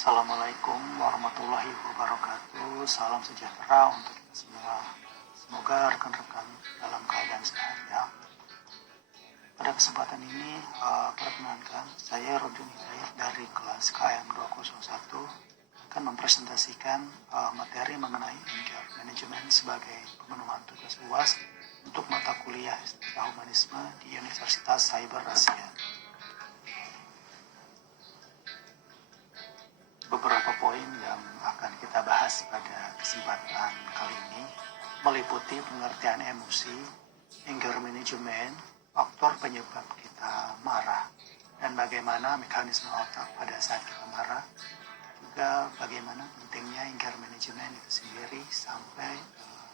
Assalamualaikum warahmatullahi wabarakatuh. Salam sejahtera untuk kita semua. Semoga rekan-rekan dalam keadaan sehat ya. Pada kesempatan ini, perkenalkan saya Rodin Hidayat dari kelas KM 201 akan mempresentasikan materi mengenai Engage Management sebagai pemenuhan tugas UAS untuk mata kuliah Estetika Humanisme di Universitas Cyber Asia. Beberapa poin yang akan kita bahas pada kesempatan kali ini meliputi pengertian emosi, anger management, faktor penyebab kita marah, dan bagaimana mekanisme otak pada saat kita marah, juga bagaimana pentingnya anger management itu sendiri, sampai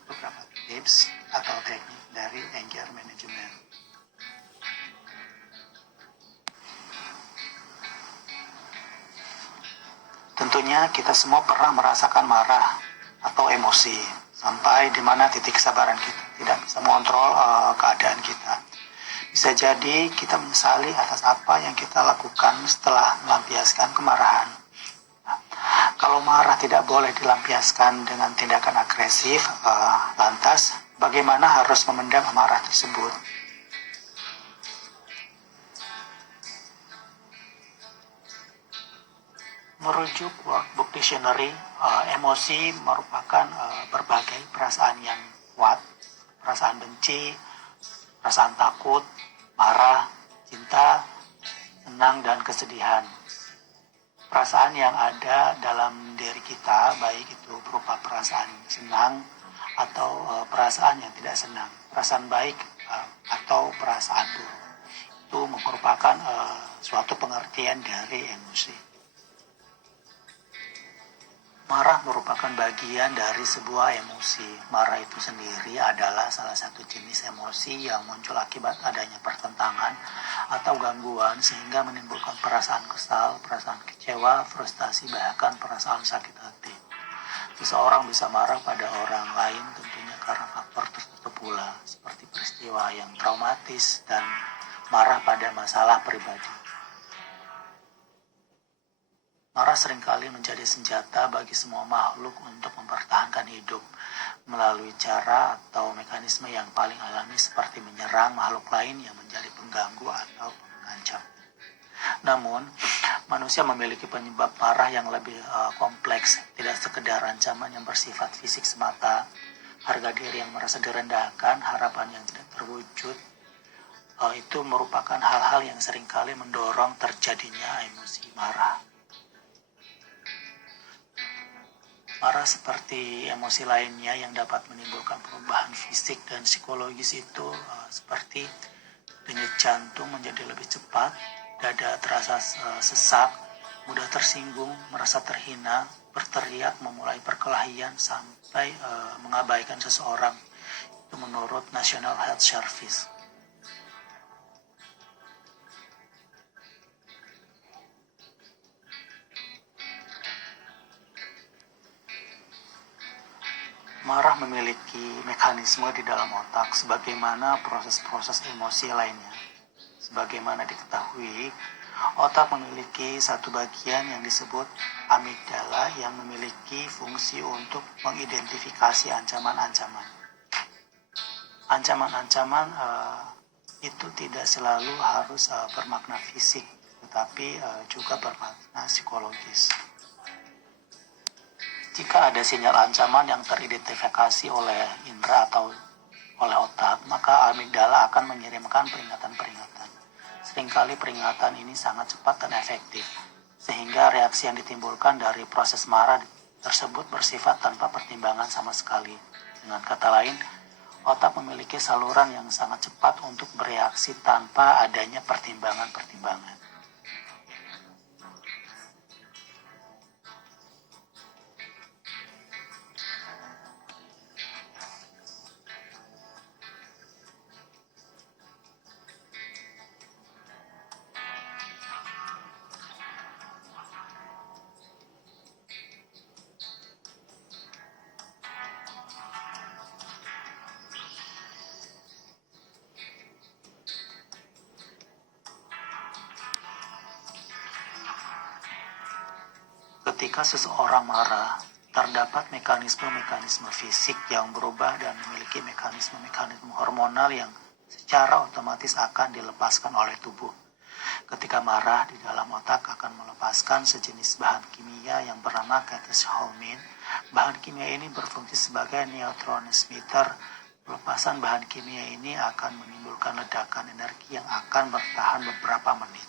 beberapa tips atau teknik dari anger management. Tentunya kita semua pernah merasakan marah atau emosi sampai di mana titik kesabaran kita tidak bisa mengontrol keadaan kita. Bisa jadi kita menyesali atas apa yang kita lakukan setelah melampiaskan kemarahan. Nah, kalau marah tidak boleh dilampiaskan dengan tindakan agresif, lantas bagaimana harus memendam amarah tersebut? Merujuk Workbook Dictionary, emosi merupakan berbagai perasaan yang kuat, perasaan benci, perasaan takut, marah, cinta, senang, dan kesedihan. Perasaan yang ada dalam diri kita, baik itu berupa perasaan senang atau perasaan yang tidak senang, perasaan baik atau perasaan buruk, itu merupakan suatu pengertian dari emosi. Marah merupakan bagian dari sebuah emosi. Marah itu sendiri adalah salah satu jenis emosi yang muncul akibat adanya pertentangan atau gangguan sehingga menimbulkan perasaan kesal, perasaan kecewa, frustasi, bahkan perasaan sakit hati. Seseorang bisa marah pada orang lain tentunya karena faktor tertentu pula, seperti peristiwa yang traumatis dan marah pada masalah pribadi. Marah seringkali menjadi senjata bagi semua makhluk untuk mempertahankan hidup melalui cara atau mekanisme yang paling alami seperti menyerang makhluk lain yang menjadi pengganggu atau pengancam. Namun, manusia memiliki penyebab marah yang lebih kompleks, tidak sekedar ancaman yang bersifat fisik semata, harga diri yang merasa direndahkan, harapan yang tidak terwujud. Itu merupakan hal-hal yang seringkali mendorong terjadinya emosi marah. Marah seperti emosi lainnya yang dapat menimbulkan perubahan fisik dan psikologis itu seperti denyut jantung menjadi lebih cepat, dada terasa sesak, mudah tersinggung, merasa terhina, berteriak, memulai perkelahian, sampai mengabaikan seseorang. Itu menurut National Health Service. Marah memiliki mekanisme di dalam otak sebagaimana proses-proses emosi lainnya. Sebagaimana diketahui, otak memiliki satu bagian yang disebut amigdala yang memiliki fungsi untuk mengidentifikasi ancaman-ancaman. Ancaman-ancaman itu tidak selalu harus bermakna fisik, tetapi juga bermakna psikologis. Jika ada sinyal ancaman yang teridentifikasi oleh indera atau oleh otak, maka amigdala akan mengirimkan peringatan-peringatan. Seringkali peringatan ini sangat cepat dan efektif, sehingga reaksi yang ditimbulkan dari proses marah tersebut bersifat tanpa pertimbangan sama sekali. Dengan kata lain, otak memiliki saluran yang sangat cepat untuk bereaksi tanpa adanya pertimbangan-pertimbangan. Ketika seseorang marah, terdapat mekanisme-mekanisme fisik yang berubah dan memiliki mekanisme-mekanisme hormonal yang secara otomatis akan dilepaskan oleh tubuh. Ketika marah, di dalam otak akan melepaskan sejenis bahan kimia yang bernama katecholamine. Bahan kimia ini berfungsi sebagai neurotransmitter. Pelepasan bahan kimia ini akan menimbulkan ledakan energi yang akan bertahan beberapa menit.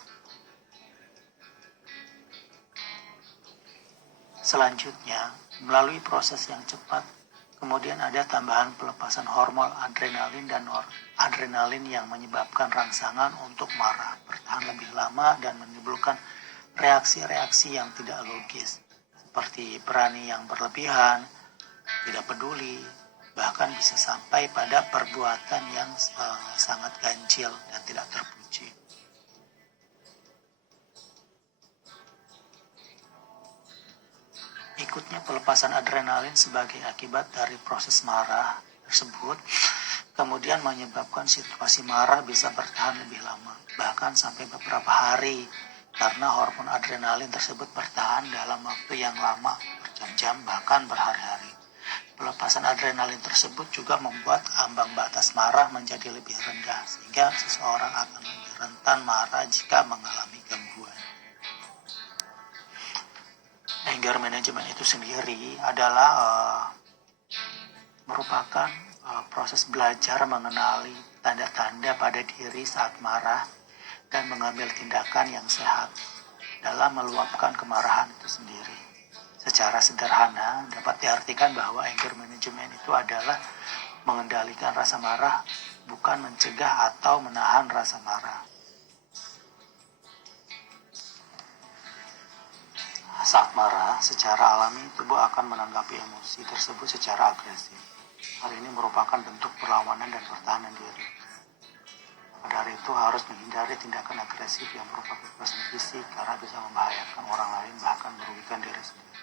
Selanjutnya, melalui proses yang cepat, kemudian ada tambahan pelepasan hormon adrenalin dan noradrenalin yang menyebabkan rangsangan untuk marah bertahan lebih lama dan menimbulkan reaksi-reaksi yang tidak logis, seperti berani yang berlebihan, tidak peduli, bahkan bisa sampai pada perbuatan yang sangat ganjil dan tidak terpuji. Ikutnya pelepasan adrenalin sebagai akibat dari proses marah tersebut kemudian menyebabkan situasi marah bisa bertahan lebih lama, bahkan sampai beberapa hari, karena hormon adrenalin tersebut bertahan dalam waktu yang lama, berjam-jam, bahkan berhari-hari. Pelepasan adrenalin tersebut juga membuat ambang batas marah menjadi lebih rendah, sehingga seseorang akan lebih rentan marah jika mengalami gangguan. Anger management itu sendiri adalah merupakan proses belajar mengenali tanda-tanda pada diri saat marah dan mengambil tindakan yang sehat dalam meluapkan kemarahan itu sendiri. Secara sederhana dapat diartikan bahwa anger management itu adalah mengendalikan rasa marah, bukan mencegah atau menahan rasa marah. Saat marah, secara alami tubuh akan menanggapi emosi tersebut secara agresif. Hal ini merupakan bentuk perlawanan dan pertahanan diri. Maka dari itu harus menghindari tindakan agresif yang berupa kekerasan fisik karena bisa membahayakan orang lain bahkan merugikan diri sendiri.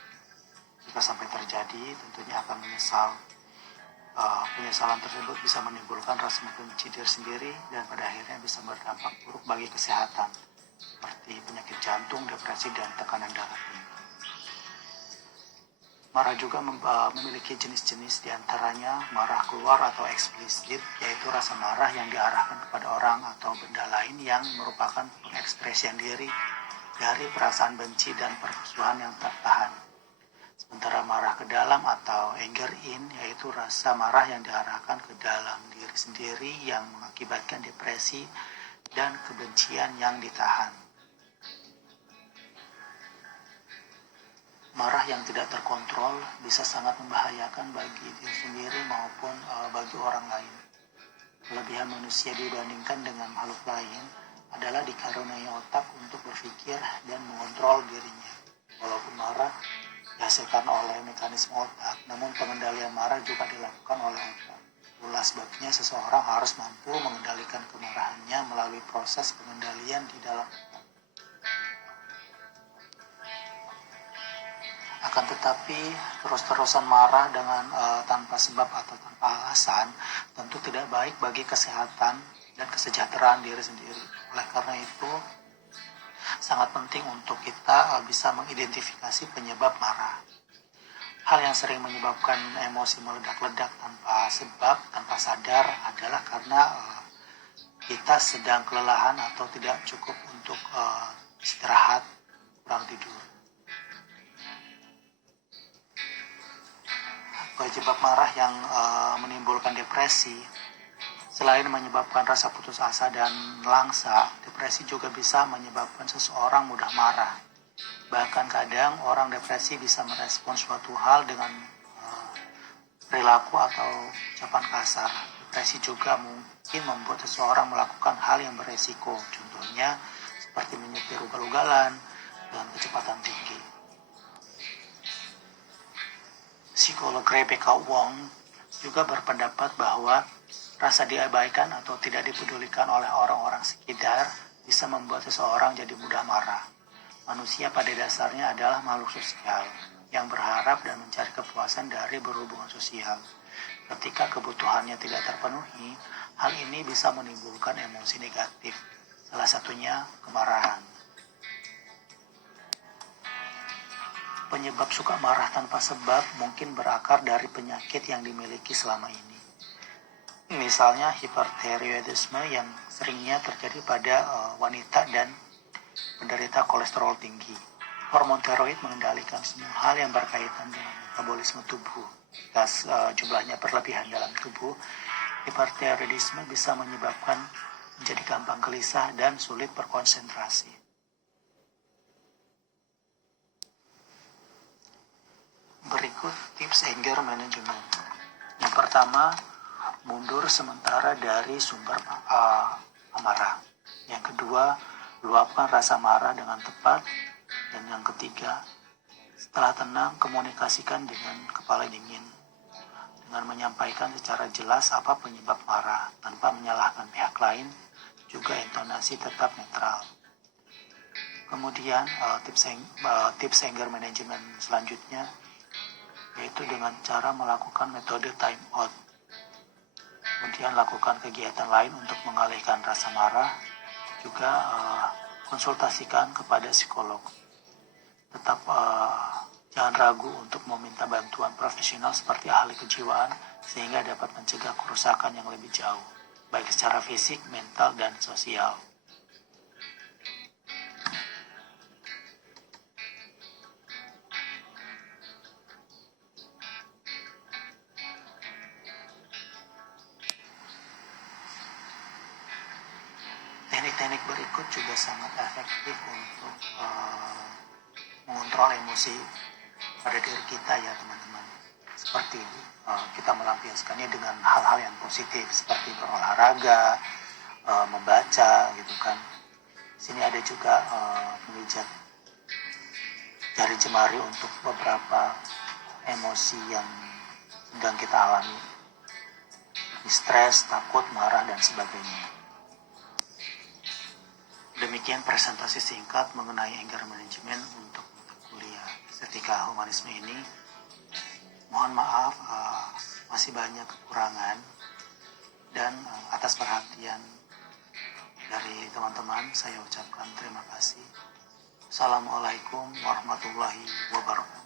Jika sampai terjadi, tentunya akan menyesal. Penyesalan tersebut bisa menimbulkan rasa membenci diri sendiri dan pada akhirnya bisa berdampak buruk bagi kesehatan, seperti penyakit jantung, depresi, dan tekanan darah tinggi. Marah juga memiliki jenis-jenis, diantaranya marah keluar atau eksplisit, yaitu rasa marah yang diarahkan kepada orang atau benda lain yang merupakan pengekspresian diri dari perasaan benci dan permusuhan yang tertahan. Sementara marah ke dalam atau anger in, yaitu rasa marah yang diarahkan ke dalam diri sendiri yang mengakibatkan depresi dan kebencian yang ditahan. Marah yang tidak terkontrol bisa sangat membahayakan bagi diri sendiri maupun bagi orang lain. Kelebihan manusia dibandingkan dengan makhluk lain adalah dikaruniai otak untuk berpikir dan mengontrol dirinya. Walaupun marah dihasilkan oleh mekanisme otak, namun pengendalian marah juga dilakukan oleh otak. Itulah sebabnya seseorang harus mampu mengendalikan kemarahannya melalui proses pengendalian di dalam otak. Akan tetapi terus-terusan marah dengan tanpa sebab atau tanpa alasan tentu tidak baik bagi kesehatan dan kesejahteraan diri sendiri. Oleh karena itu sangat penting untuk kita bisa mengidentifikasi penyebab marah. Hal yang sering menyebabkan emosi meledak-ledak tanpa sebab, tanpa sadar adalah karena kita sedang kelelahan atau tidak cukup untuk istirahat, kurang tidur. Penyebab marah yang menimbulkan depresi, selain menyebabkan rasa putus asa dan langsa, depresi juga bisa menyebabkan seseorang mudah marah. Bahkan kadang orang depresi bisa merespon suatu hal dengan perilaku atau ucapan kasar. Depresi juga mungkin membuat seseorang melakukan hal yang beresiko, contohnya seperti menyetir ugal-ugalan dengan kecepatan tinggi. Psikolog Rebecca Wong juga berpendapat bahwa rasa diabaikan atau tidak dipedulikan oleh orang-orang sekitar bisa membuat seseorang jadi mudah marah. Manusia pada dasarnya adalah makhluk sosial yang berharap dan mencari kepuasan dari berhubungan sosial. Ketika kebutuhannya tidak terpenuhi, hal ini bisa menimbulkan emosi negatif, salah satunya kemarahan. Penyebab suka marah tanpa sebab mungkin berakar dari penyakit yang dimiliki selama ini. Misalnya hipertiroidisme yang seringnya terjadi pada wanita dan penderita kolesterol tinggi. Hormon tiroid mengendalikan semua hal yang berkaitan dengan metabolisme tubuh. Jika jumlahnya berlebihan dalam tubuh, hipertiroidisme bisa menyebabkan menjadi gampang gelisah dan sulit berkonsentrasi. Berikut tips anger management. Yang pertama, mundur sementara dari sumber amarah. Yang kedua, luapkan rasa marah dengan tepat. Dan yang ketiga, setelah tenang, komunikasikan dengan kepala dingin dengan menyampaikan secara jelas apa penyebab marah tanpa menyalahkan pihak lain, juga intonasi tetap netral. Kemudian tips anger management selanjutnya yaitu dengan cara melakukan metode time out. Kemudian lakukan kegiatan lain untuk mengalihkan rasa marah, juga konsultasikan kepada psikolog. Tetap jangan ragu untuk meminta bantuan profesional seperti ahli kejiwaan sehingga dapat mencegah kerusakan yang lebih jauh, baik secara fisik, mental, dan sosial. Teknik-teknik berikut juga sangat efektif untuk mengontrol emosi pada diri kita ya teman-teman. Seperti kita melampiaskannya dengan hal-hal yang positif seperti berolahraga, membaca gitu kan. Sini ada juga memijat jari jemari untuk beberapa emosi yang sedang kita alami, stres, takut, marah, dan sebagainya. Demikian presentasi singkat mengenai anger management untuk kuliah Estetika Humanisme ini. Mohon maaf masih banyak kekurangan dan atas perhatian dari teman-teman saya ucapkan terima kasih. Assalamualaikum warahmatullahi wabarakatuh.